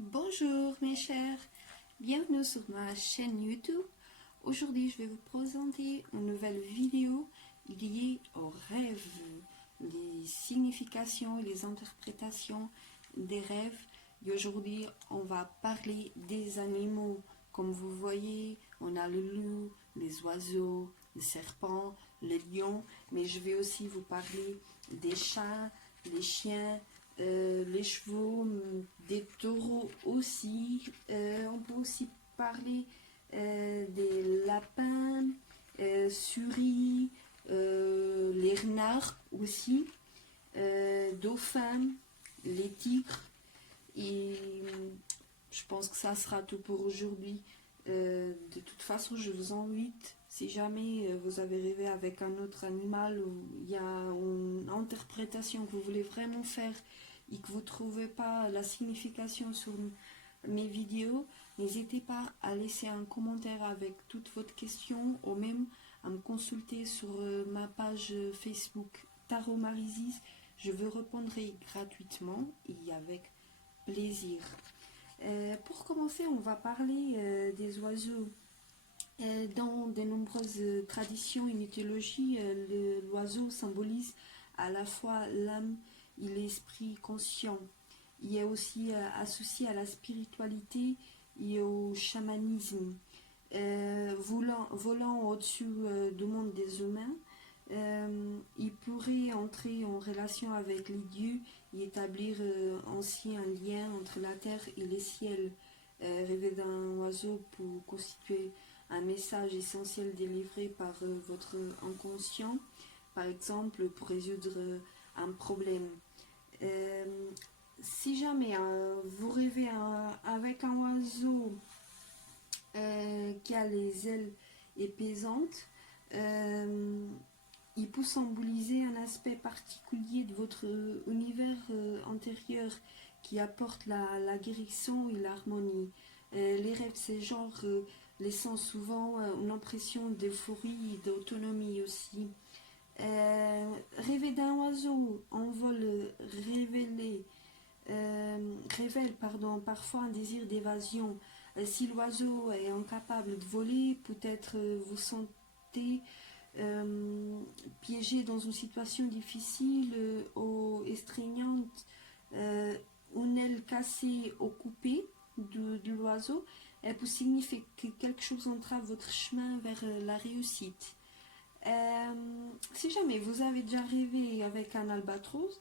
Bonjour mes chers, bienvenue sur ma chaîne YouTube. Aujourd'hui je vais vous présenter une nouvelle vidéo liée aux rêves, les significations et les interprétations des rêves. Et aujourd'hui on va parler des animaux. Comme vous voyez, on a le loup, les oiseaux, les serpents, les lions, mais je vais aussi vous parler des chats, les chiens, les chevaux, des taureaux aussi. On peut aussi parler des lapins, souris, les renards aussi, dauphins, les tigres. Et je pense que ça sera tout pour aujourd'hui. De toute façon, je vous invite, si jamais vous avez rêvé avec un autre animal ou il y a une interprétation que vous voulez vraiment faire et que vous ne trouvez pas la signification sur mes vidéos, n'hésitez pas à laisser un commentaire avec toutes vos questions ou même à me consulter sur ma page Facebook Tarot Marisis. Je vous répondrai gratuitement et avec plaisir. Pour commencer, on va parler des oiseaux. Dans de nombreuses traditions et mythologies, l'oiseau symbolise à la fois l'âme et l'esprit conscient. Il est aussi associé à la spiritualité et au chamanisme. Volant au-dessus du monde des humains, il pourrait entrer en relation avec les dieux et établir ainsi un lien entre la terre et les ciels. Rêver d'un oiseau pour constituer un message essentiel délivré par votre inconscient, par exemple pour résoudre un problème. Si jamais vous rêvez avec un oiseau qui a les ailes épaisantes, il peut symboliser un aspect particulier de votre univers intérieur qui apporte la guérison et l'harmonie. Les rêves de ce genre laissant souvent une impression d'euphorie et d'autonomie aussi. Rêver d'un oiseau en vol révèle parfois un désir d'évasion. Si l'oiseau est incapable de voler, peut-être vous sentez piégé dans une situation difficile ou estreignante. Une aile cassée ou coupée de l'oiseau, elle peut signifier que quelque chose entrave votre chemin vers la réussite. Si jamais vous avez déjà rêvé avec un albatros,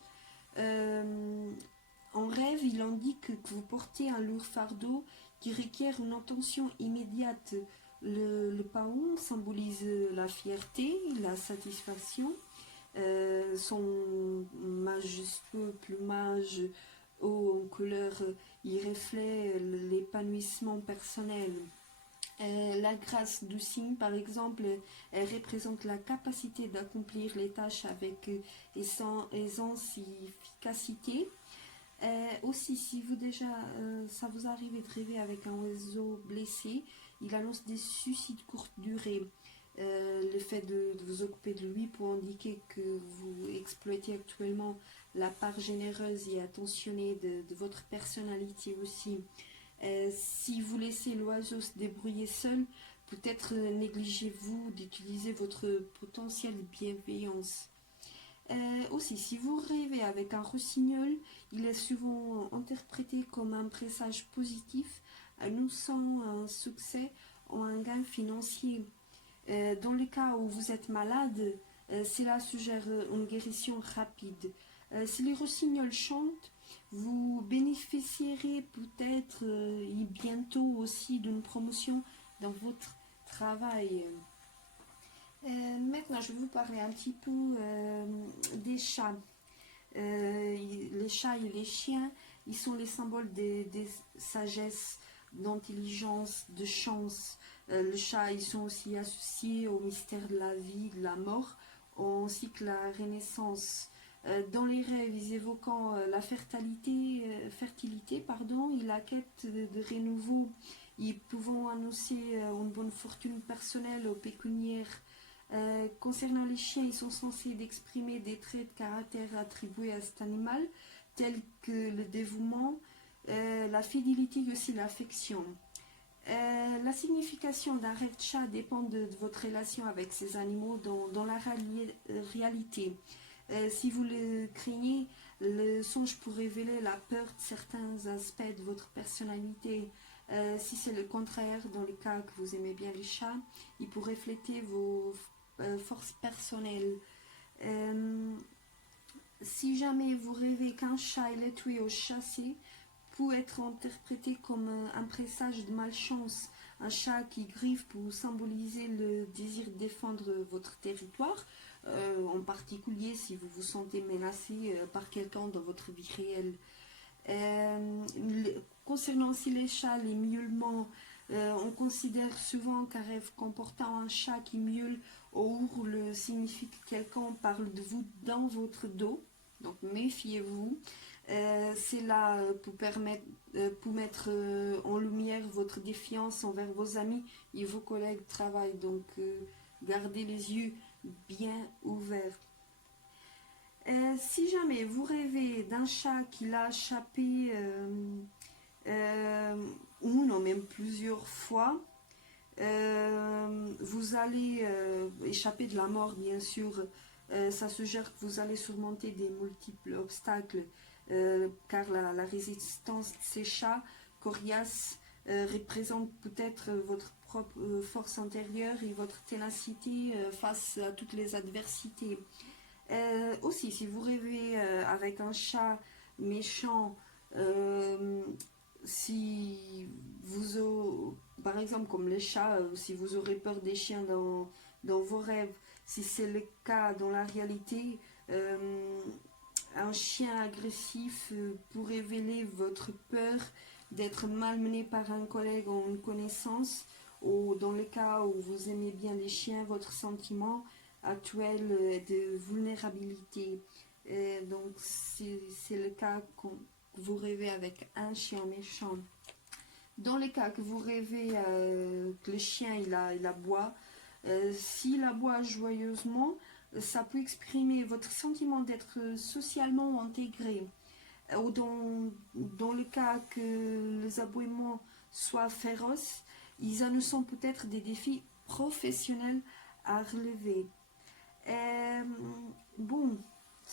en rêve, il indique que vous portez un lourd fardeau qui requiert une attention immédiate. Le paon symbolise la fierté, la satisfaction. Son majestueux plumage haut en couleur, il reflète l'épanouissement personnel. La grâce du cygne, par exemple, elle représente la capacité d'accomplir les tâches avec aisance et efficacité. Aussi, si ça vous arrive de rêver avec un oiseau blessé, il annonce des suicides courte durée. Le fait de vous occuper de lui pour indiquer que vous exploitez actuellement la part généreuse et attentionnée de votre personnalité aussi. Si vous laissez l'oiseau se débrouiller seul, peut-être négligez-vous d'utiliser votre potentiel de bienveillance. Aussi, si vous rêvez avec un rossignol, il est souvent interprété comme un présage positif, annonçant un succès ou un gain financier. Dans le cas où vous êtes malade, cela suggère une guérison rapide. Si les rossignols chantent, vous bénéficierez peut-être et bientôt aussi d'une promotion dans votre travail. Maintenant, je vais vous parler un petit peu des chats. Les chats et les chiens, ils sont les symboles des sagesse, d'intelligence, de chance. Les chats, ils sont aussi associés au mystère de la vie, de la mort, ainsi que la renaissance. Dans les rêves, ils évoquant la fertilité, et la quête de renouveau. Ils pouvant annoncer une bonne fortune personnelle ou pécuniaire. Concernant les chiens, ils sont censés d'exprimer des traits de caractère attribués à cet animal, tels que le dévouement, la la fidélité et aussi l'affection. La signification d'un rêve de chat dépend de votre relation avec ces animaux dans la réalité. Si vous le craignez, le songe peut révéler la peur de certains aspects de votre personnalité. Si c'est le contraire, dans le cas que vous aimez bien les chats, il peut refléter vos forces personnelles. Si jamais vous rêvez qu'un chat est tué ou chassé, peut être interprété comme un présage de malchance. Un chat qui griffe peut symboliser le désir de défendre votre territoire, en particulier si vous vous sentez menacé par quelqu'un dans votre vie réelle. Concernant aussi les chats, les miaulements, on considère souvent qu'un rêve comportant un chat qui miaule ou hurle signifie que quelqu'un parle de vous dans votre dos. Donc méfiez-vous. C'est là pour mettre en lumière votre défiance envers vos amis et vos collègues de travail. Donc gardez les yeux bien ouverts. Si jamais vous rêvez d'un chat qui l'a échappé une ou même plusieurs fois, vous allez échapper de la mort, bien sûr. Ça suggère que vous allez surmonter des multiples obstacles, car la résistance de ces chats coriaces représente peut-être votre propre force intérieure et votre ténacité face à toutes les adversités. Aussi, si vous rêvez avec un chat méchant, si vous, par exemple comme les chats, si vous aurez peur des chiens dans vos rêves, si c'est le cas dans la réalité, un chien agressif pour révéler votre peur d'être malmené par un collègue ou une connaissance, ou dans le cas où vous aimez bien les chiens, votre sentiment actuel de vulnérabilité. Donc c'est le cas que vous rêvez avec un chien méchant. Dans le cas que vous rêvez que le chien il aboie, s'il aboie joyeusement, ça peut exprimer votre sentiment d'être socialement intégré. Ou dans le cas que les aboiements soient féroces, ils annonçant peut-être des défis professionnels à relever. Bon,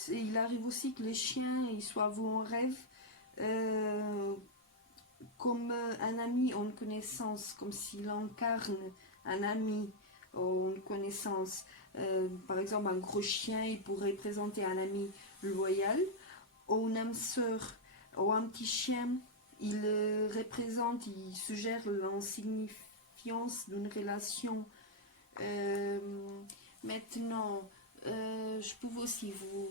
il arrive aussi que les chiens ils soient vus en rêve comme un ami ou une connaissance, comme s'il incarne un ami ou une connaissance. Par exemple, un gros chien, il pourrait représenter un ami loyal, ou une âme sœur, ou un petit chien, il représente, il suggère l'insignifiance d'une relation. Maintenant, je peux aussi vous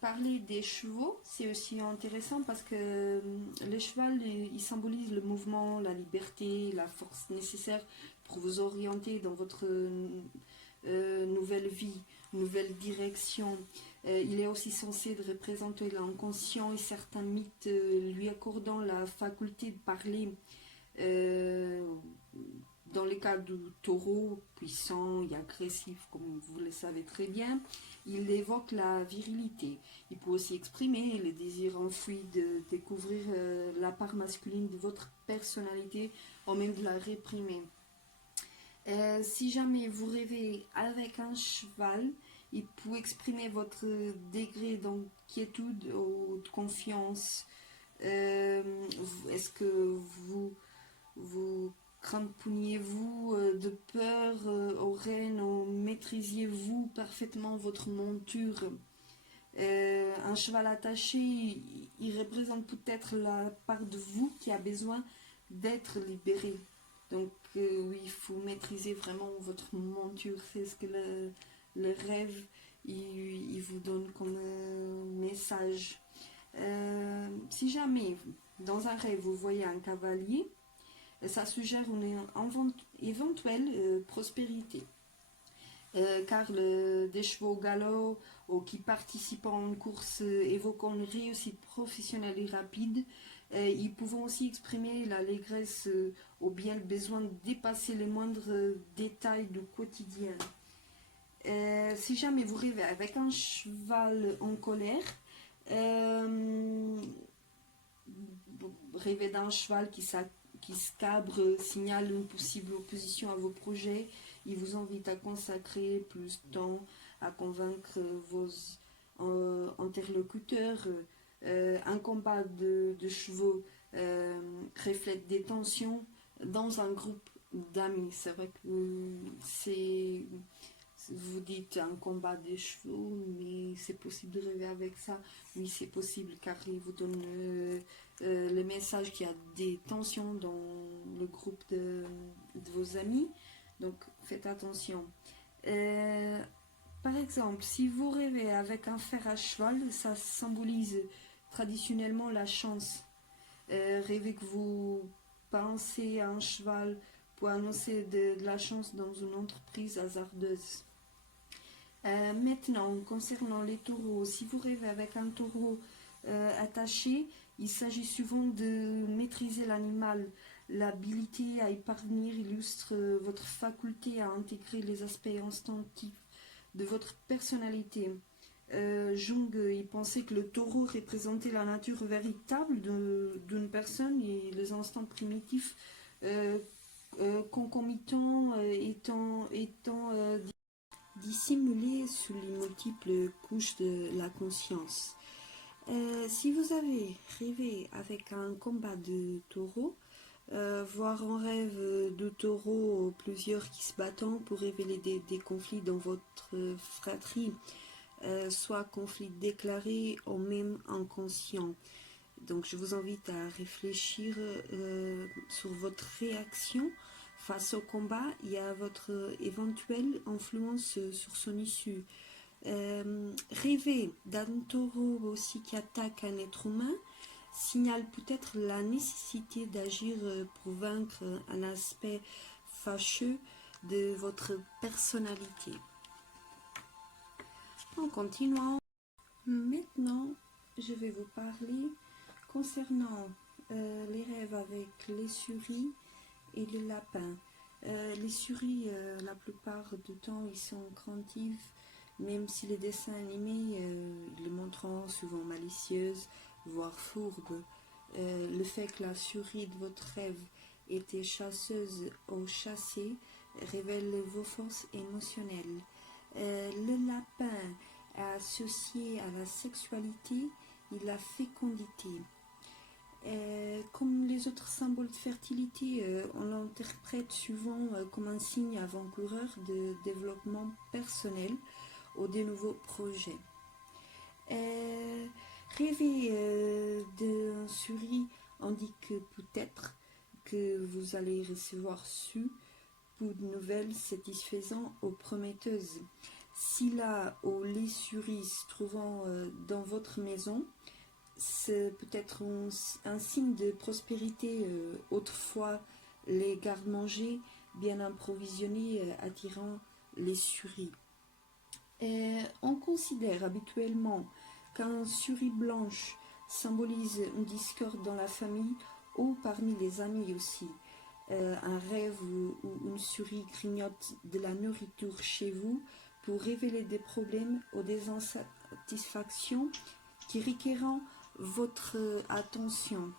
parler des chevaux. C'est aussi intéressant parce que le cheval, il symbolise le mouvement, la liberté, la force nécessaire pour vous orienter dans votre nouvelle vie, nouvelle direction. Il est aussi censé représenter l'inconscient et certains mythes lui accordant la faculté de parler. Dans le cas du taureau, puissant et agressif, comme vous le savez très bien, il évoque la virilité. Il peut aussi exprimer le désir enfoui de découvrir la part masculine de votre personnalité, ou même de la réprimer. Si jamais vous rêvez avec un cheval, il peut exprimer votre degré d'inquiétude ou de confiance. Est-ce que vous cramponiez-vous de peur aux rênes, ou maîtrisiez-vous parfaitement votre monture? Un cheval attaché, il représente peut-être la part de vous qui a besoin d'être libérée. Donc oui, il faut maîtriser vraiment votre monture. C'est ce que le rêve il vous donne comme message. Si jamais dans un rêve vous voyez un cavalier, ça suggère une éventuelle prospérité. Car des chevaux au galop ou qui participent à une course évoquant une réussite professionnelle et rapide, ils peuvent aussi exprimer l'allégresse ou bien le besoin de dépasser les moindres détails du quotidien. Si jamais vous rêvez avec un cheval en colère, rêvez d'un cheval qui se cabre, signale une possible opposition à vos projets. Il vous invite à consacrer plus de temps, à convaincre vos interlocuteurs. Un combat de chevaux reflète des tensions dans un groupe d'amis. C'est vrai que vous dites un combat de chevaux, mais c'est possible de rêver avec ça. Oui, c'est possible, car il vous donne le message qu'il y a des tensions dans le groupe de vos amis. Donc, faites attention. Par exemple, si vous rêvez avec un fer à cheval, ça symbolise traditionnellement la chance. Rêvez que vous pensez à un cheval pour annoncer de la chance dans une entreprise hasardeuse. Maintenant, concernant les taureaux, si vous rêvez avec un taureau attaché, il s'agit souvent de maîtriser l'animal. L'habilité à y parvenir illustre votre faculté à intégrer les aspects instinctifs de votre personnalité. Jung, il pensait que le taureau représentait la nature véritable d'une personne et les instincts primitifs concomitants étant dissimulés sous les multiples couches de la conscience. Si vous avez rêvé avec un combat de taureaux, voir en rêve de taureaux plusieurs qui se battent pour révéler des conflits dans votre fratrie, soit conflits déclarés ou même inconscients. Donc je vous invite à réfléchir sur votre réaction face au combat et à votre éventuelle influence sur son issue. Rêver d'un taureau aussi qui attaque un être humain signale peut-être la nécessité d'agir pour vaincre un aspect fâcheux de votre personnalité. En continuant, maintenant je vais vous parler concernant les rêves avec les souris et les lapins. Les souris, la plupart du temps, ils sont craintifs, même si les dessins animés les montrant souvent malicieuses, voire fourbes. Le fait que la souris de votre rêve était chasseuse ou chassée révèle vos forces émotionnelles. Le lapin est associé à la sexualité et la fécondité. Comme les autres symboles de fertilité, on l'interprète souvent comme un signe avant-coureur de développement personnel ou de nouveaux projets. Rêver d'un souris indique peut-être que vous allez recevoir peu de nouvelles satisfaisantes ou prometteuses. Si là où les souris se trouvant dans votre maison, c'est peut-être un signe de prospérité. Autrefois, les gardes-manger bien approvisionnés attirant les souris. On considère habituellement qu'un souris blanche symbolise une discorde dans la famille ou parmi les amis aussi. Un rêve où une souris grignote de la nourriture chez vous pour révéler des problèmes ou des insatisfactions qui requerront votre attention.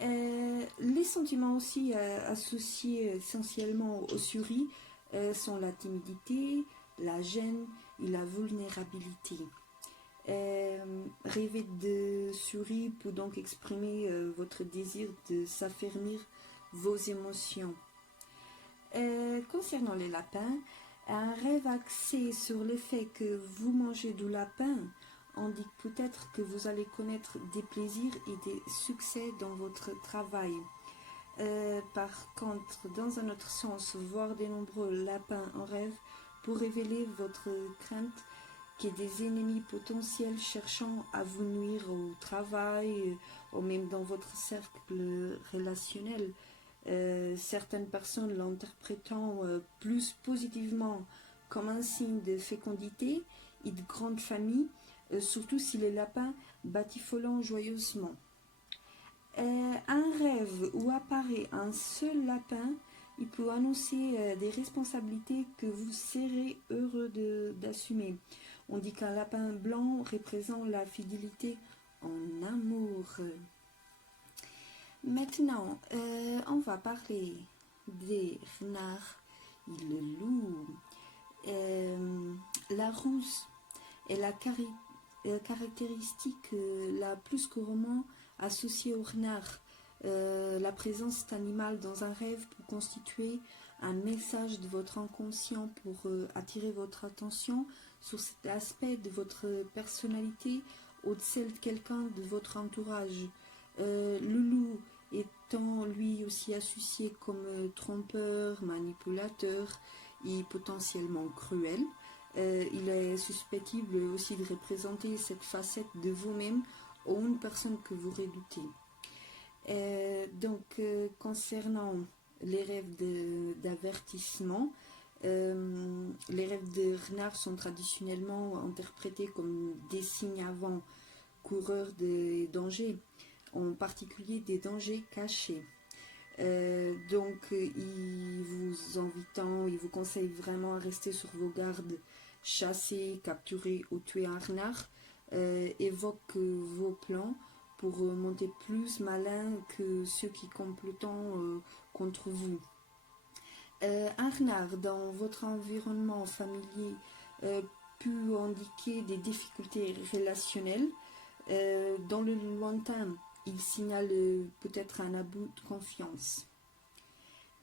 Les sentiments aussi associés essentiellement aux souris sont la timidité, la gêne et la vulnérabilité. Rêver de souris peut donc exprimer votre désir de s'affermir vos émotions. Concernant les lapins, un rêve axé sur le fait que vous mangez du lapin indique peut-être que vous allez connaître des plaisirs et des succès dans votre travail. Par contre, dans un autre sens, voir de nombreux lapins en rêve pour révéler votre crainte qu'il y ait des ennemis potentiels cherchant à vous nuire au travail ou même dans votre cercle relationnel. Certaines personnes l'interprétant plus positivement comme un signe de fécondité et de grande famille, surtout si les lapins batifolent joyeusement. Un rêve où apparaît un seul lapin, il peut annoncer des responsabilités que vous serez heureux d'assumer. On dit qu'un lapin blanc représente la fidélité en amour. Maintenant, on va parler des renards et le loup. La rousse est la caractéristique la plus couramment associée au renard. La présence animale dans un rêve peut constituer un message de votre inconscient pour attirer votre attention sur cet aspect de votre personnalité ou de celle de quelqu'un de votre entourage. Le loup étant lui aussi associé comme trompeur, manipulateur et potentiellement cruel, il est susceptible aussi de représenter cette facette de vous-même ou une personne que vous redoutez. Concernant les rêves d'avertissement, les rêves de renard sont traditionnellement interprétés comme des signes avant coureurs des dangers, en particulier des dangers cachés. Il vous conseille vraiment à rester sur vos gardes. Chasser, capturer ou tuer un renard évoque vos plans pour monter plus malin que ceux qui complotent contre vous. Un renard dans votre environnement familier peut indiquer des difficultés relationnelles. Dans le lointain, il signale peut-être un abus de confiance.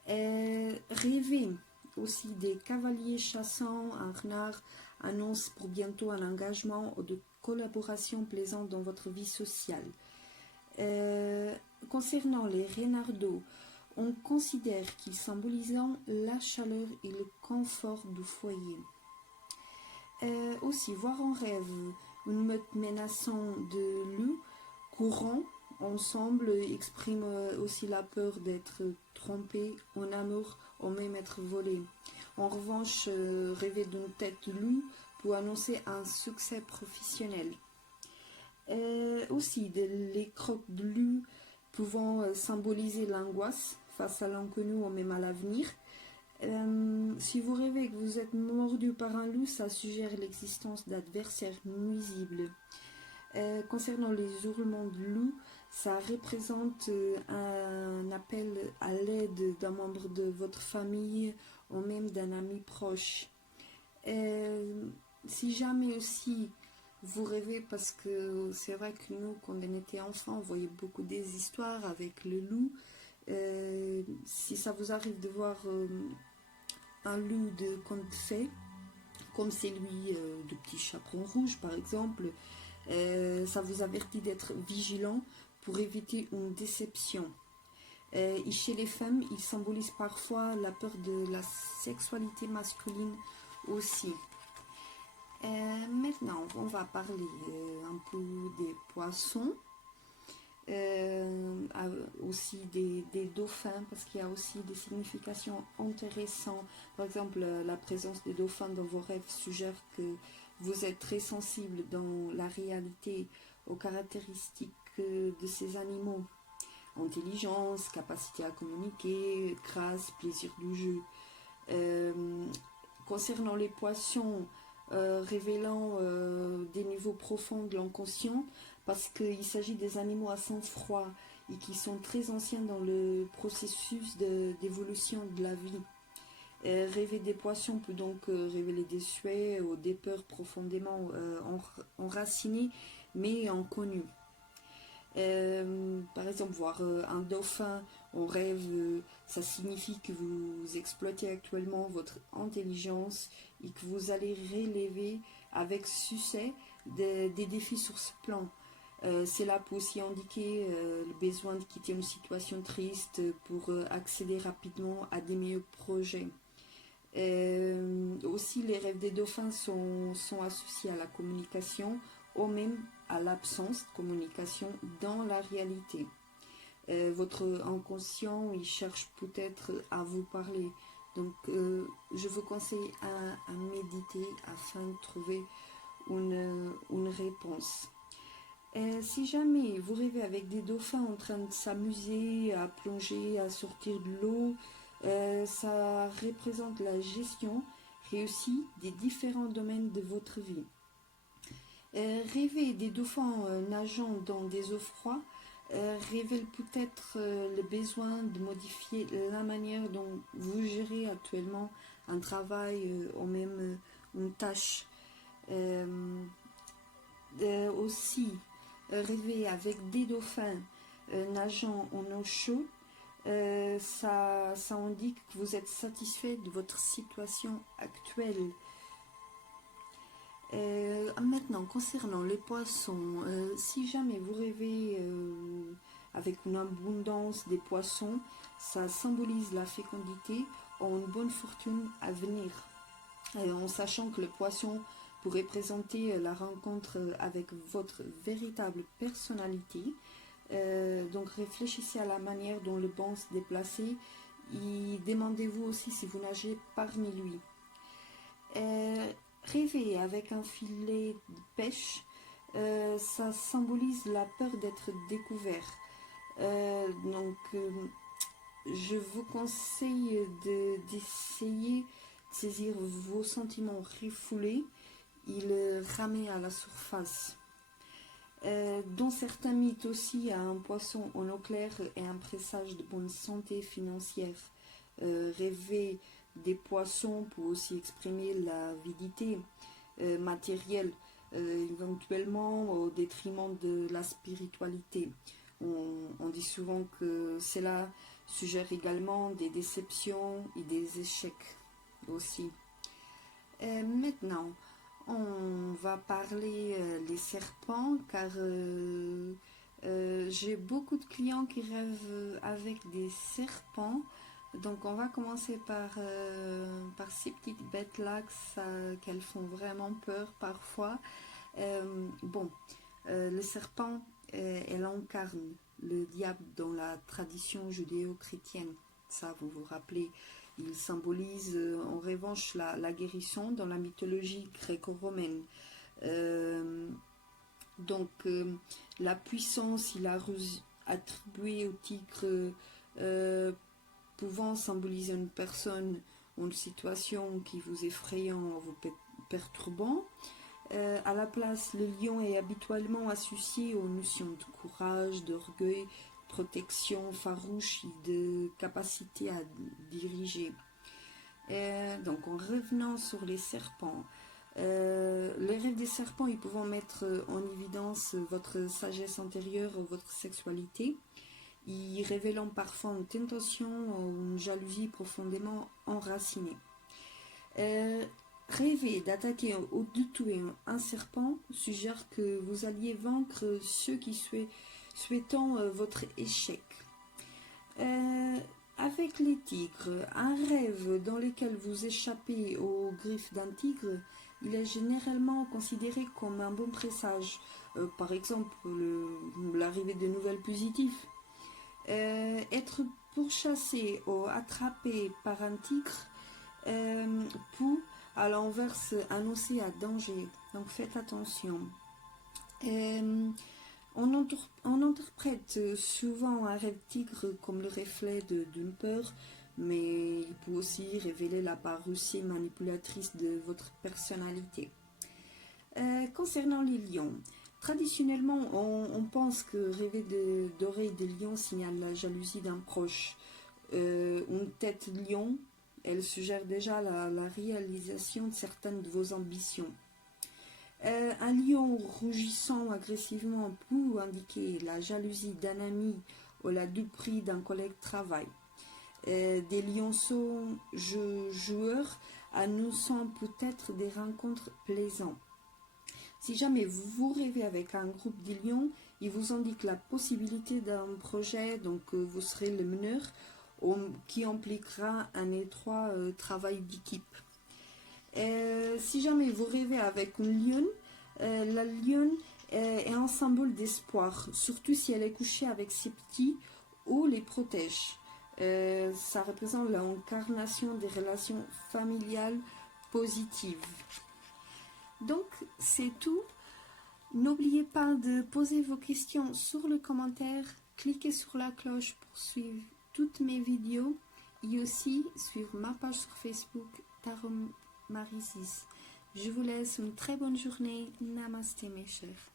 Rêver aussi des cavaliers chassant un renard annonce pour bientôt un engagement ou de collaboration plaisante dans votre vie sociale. Concernant les renardeaux, on considère qu'ils symbolisent la chaleur et le confort du foyer. Aussi, voir en rêve une meute menaçant de loups courant ensemble exprime aussi la peur d'être trompé en amour ou même être volé. En revanche, rêver d'une tête loup peut annoncer un succès professionnel. Aussi, les crocs de loup pouvant symboliser l'angoisse face à l'inconnu ou même à l'avenir. Si vous rêvez que vous êtes mordu par un loup, ça suggère l'existence d'adversaires nuisibles. Concernant les hurlements de loup, ça représente un appel à l'aide d'un membre de votre famille ou même d'un ami proche. Si jamais aussi vous rêvez, parce que c'est vrai que nous, quand on était enfants, on voyait beaucoup des histoires avec le loup. Si ça vous arrive de voir un loup de conte de fées, comme celui de Petit Chaperon Rouge par exemple, ça vous avertit d'être vigilant pour éviter une déception. Et chez les femmes, il symbolise parfois la peur de la sexualité masculine aussi. Maintenant, on va parler un peu des poissons, aussi des dauphins, parce qu'il y a aussi des significations intéressantes. Par exemple, la présence des dauphins dans vos rêves suggère que vous êtes très sensible dans la réalité aux caractéristiques de ces animaux. Intelligence, capacité à communiquer, grâce, plaisir du jeu. Concernant les poissons, révélant des niveaux profonds de l'inconscient, parce qu'il s'agit des animaux à sang froid et qui sont très anciens dans le processus d'évolution de la vie. Rêver des poissons peut donc révéler des souhaits ou des peurs profondément enracinées mais inconnues. Par exemple, voir un dauphin en rêve, ça signifie que vous exploitez actuellement votre intelligence et que vous allez relever avec succès des défis sur ce plan. Cela peut aussi indiquer le besoin de quitter une situation triste pour accéder rapidement à des meilleurs projets. Aussi, les rêves des dauphins sont associés à la communication ou même à l'absence de communication dans la réalité. Votre inconscient, il cherche peut-être à vous parler. Donc, je vous conseille à méditer afin de trouver une réponse. Si jamais vous rêvez avec des dauphins en train de s'amuser, à plonger, à sortir de l'eau, ça représente la gestion réussie des différents domaines de votre vie. Rêver des dauphins nageant dans des eaux froides révèle peut-être le besoin de modifier la manière dont vous gérez actuellement un travail ou même une tâche. Aussi, rêver avec des dauphins nageant en eau chaude, ça indique que vous êtes satisfait de votre situation actuelle. Maintenant, concernant les poissons, si jamais vous rêvez avec une abondance des poissons, ça symbolise la fécondité ou une bonne fortune à venir. En sachant que le poisson pourrait présenter la rencontre avec votre véritable personnalité. Donc réfléchissez à la manière dont le banc se déplaçait et demandez-vous aussi si vous nagez parmi lui. Rêver avec un filet de pêche, ça symbolise la peur d'être découvert. Je vous conseille d'essayer de saisir vos sentiments refoulés et le ramer à la surface. Dans certains mythes aussi, un poisson en eau claire est un présage de bonne santé financière. Rêver des poissons peut aussi exprimer l'avidité matérielle, éventuellement au détriment de la spiritualité. On dit souvent que cela suggère également des déceptions et des échecs aussi. Maintenant, on va parler des serpents car j'ai beaucoup de clients qui rêvent avec des serpents. Donc on va commencer par ces petites bêtes-là qu'elles font vraiment peur parfois. Le serpent, elle incarne le diable dans la tradition judéo-chrétienne. Ça, vous vous rappelez. Il symbolise en revanche la guérison dans la mythologie gréco-romaine. La puissance et la ruse attribuée au tigre pouvant symboliser une personne ou une situation qui vous effrayant ou vous perturbant. À la place, le lion est habituellement associé aux notions de courage, d'orgueil, protection farouche et de capacité à diriger. Donc en revenant sur les serpents, les rêves des serpents ils peuvent mettre en évidence votre sagesse intérieure ou votre sexualité, y révélant parfois une tentation ou une jalousie profondément enracinée. Rêver d'attaquer ou de tuer un serpent suggère que vous alliez vaincre ceux qui souhaitant votre échec. Avec les tigres, un rêve dans lequel vous échappez aux griffes d'un tigre, il est généralement considéré comme un bon présage. Par exemple, l'arrivée de nouvelles positives. Être pourchassé ou attrapé par un tigre peut à l'inverse annoncer un danger. Donc faites attention. On interprète souvent un rêve tigre comme le reflet d'une peur, mais il peut aussi révéler la part aussi manipulatrice de votre personnalité. Concernant les lions, traditionnellement, on pense que rêver d'oreilles de lion signale la jalousie d'un proche. Une tête de lion, elle suggère déjà la réalisation de certaines de vos ambitions. Un lion rougissant agressivement peut indiquer la jalousie d'un ami ou la duperie d'un collègue de travail. Des lionceaux joueurs annonçant peut-être des rencontres plaisantes. Si jamais vous rêvez avec un groupe de lions, il vous indique la possibilité d'un projet, donc vous serez le meneur, qui impliquera un étroit travail d'équipe. Si jamais vous rêvez avec une lionne, la lionne est un symbole d'espoir, surtout si elle est couchée avec ses petits ou les protège. Ça représente l'incarnation des relations familiales positives. Donc, c'est tout. N'oubliez pas de poser vos questions sur le commentaire, cliquez sur la cloche pour suivre toutes mes vidéos et aussi suivre ma page sur Facebook, Tarot Marie 6. Je vous laisse une très bonne journée. Namasté mes chers.